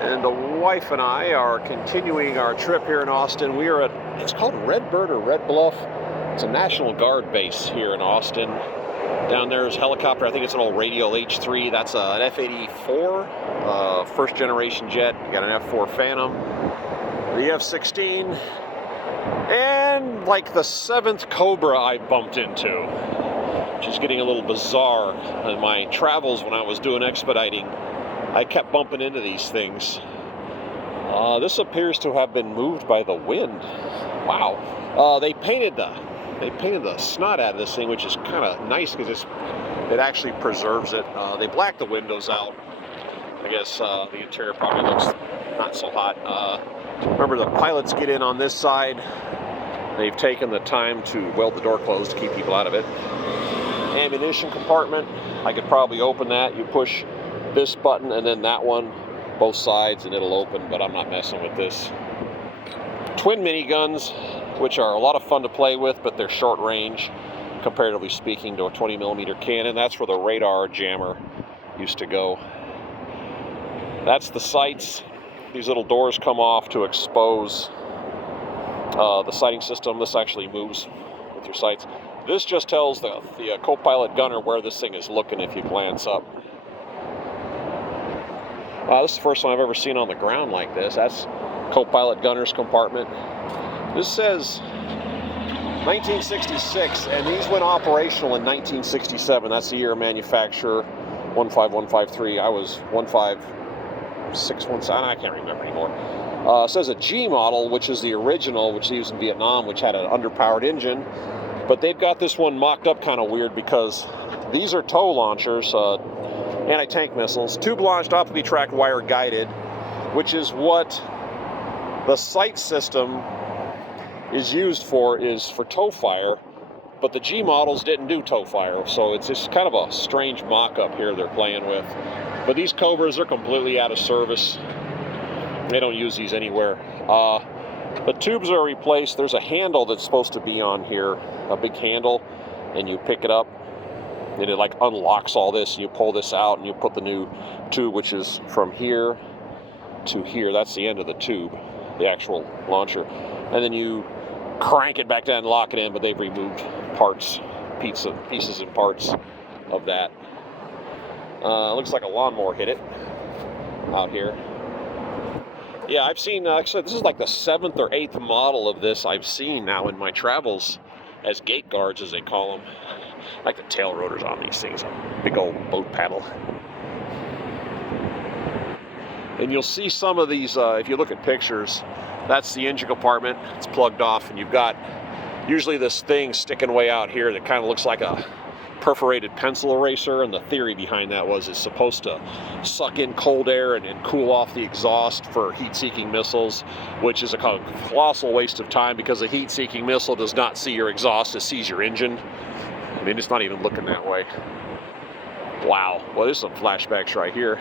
And the wife and I are continuing our trip here in Austin. We are at, it's called Redbird or Red Bluff. It's a National Guard base here in Austin. Down there is a helicopter. I think it's an old Radial H3. That's an F-84, first generation jet. You got an F-4 Phantom, the F-16, and like the 7th Cobra I bumped into, which is getting a little bizarre. In my travels when I was doing expediting, I kept bumping into these things. This appears to have been moved by the wind. Wow. They painted the snot out of this thing, which is kind of nice because it actually preserves it. They blacked the windows out. I guess the interior probably looks not so hot. Remember, the pilots get in on this side. They've taken the time to weld the door closed to keep people out of it. Ammunition compartment. I could probably open that. You push this button and then that one, both sides, and it'll open, but I'm not messing with this. Twin miniguns, which are a lot of fun to play with, but they're short range, comparatively speaking, to a 20mm cannon. That's where the radar jammer used to go. That's the sights. These little doors come off to expose the sighting system. This actually moves with your sights. This just tells the co-pilot gunner where this thing is looking if you glance up. This is the first one I've ever seen on the ground like this. That's co-pilot gunner's compartment. This says 1966, and these went operational in 1967. That's the year of manufacture, 15153. I was 15617. I can't remember anymore. It says a G model, which is the original, which they used in Vietnam, which had an underpowered engine. But they've got this one mocked up kind of weird because these are tow launchers, anti-tank missiles, tube-launched, optically tracked, wire-guided, which is what the sight system is used for, is for tow fire, but the G models didn't do tow fire, so it's just kind of a strange mock-up here they're playing with. But these Cobras are completely out of service. They don't use these anywhere. The tubes are replaced. There's a handle that's supposed to be on here, a big handle, and you pick it up, and it like unlocks all this, and you pull this out, and you put the new tube, which is from here to here. That's the end of the tube, the actual launcher. And then you crank it back down and lock it in, but they've removed parts, pieces and parts of that. Looks like a lawnmower hit it out here. Yeah, I've seen, actually, this is like the 7th or 8th model of this I've seen now in my travels as gate guards, as they call them. I like the tail rotors on these things, a big old boat paddle. And you'll see some of these, if you look at pictures, that's the engine compartment. It's plugged off, and you've got usually this thing sticking way out here that kind of looks like a perforated pencil eraser, and the theory behind that was it's supposed to suck in cold air and cool off the exhaust for heat-seeking missiles, which is a colossal waste of time because a heat-seeking missile does not see your exhaust, it sees your engine. I mean, it's not even looking that way. Wow, well, there's some flashbacks right here.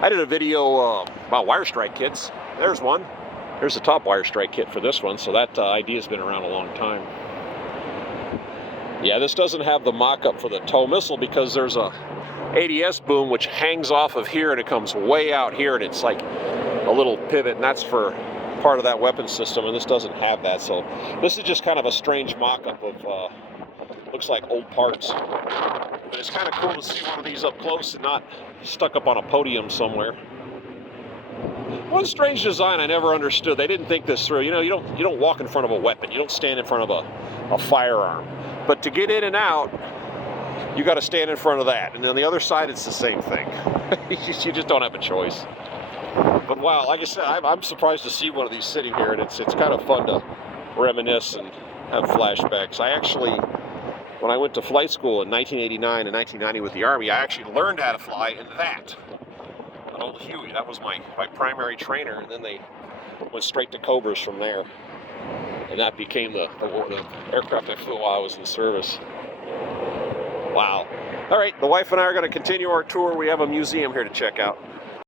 I did a video about wire strike kits. There's one. Here's the top wire strike kit for this one, so that idea's been around a long time. Yeah, this doesn't have the mock-up for the tow missile because there's a ADS boom which hangs off of here and it comes way out here, and it's like a little pivot, and that's for part of that weapon system, and this doesn't have that. So this is just kind of a strange mock-up of looks like old parts. But it's kind of cool to see one of these up close and not stuck up on a podium somewhere. One strange design I never understood. They didn't think this through. You know, you don't walk in front of a weapon. You don't stand in front of a firearm. But to get in and out, you got to stand in front of that. And on the other side, it's the same thing. You just don't have a choice. But wow, like I said, I'm surprised to see one of these sitting here, and it's kind of fun to reminisce and have flashbacks. I actually, when I went to flight school in 1989 and 1990 with the Army, I actually learned how to fly in that. An old Huey. That was my primary trainer, and then they went straight to Cobras from there. And that became the aircraft I flew while I was in service. Wow. All right, the wife and I are going to continue our tour. We have a museum here to check out.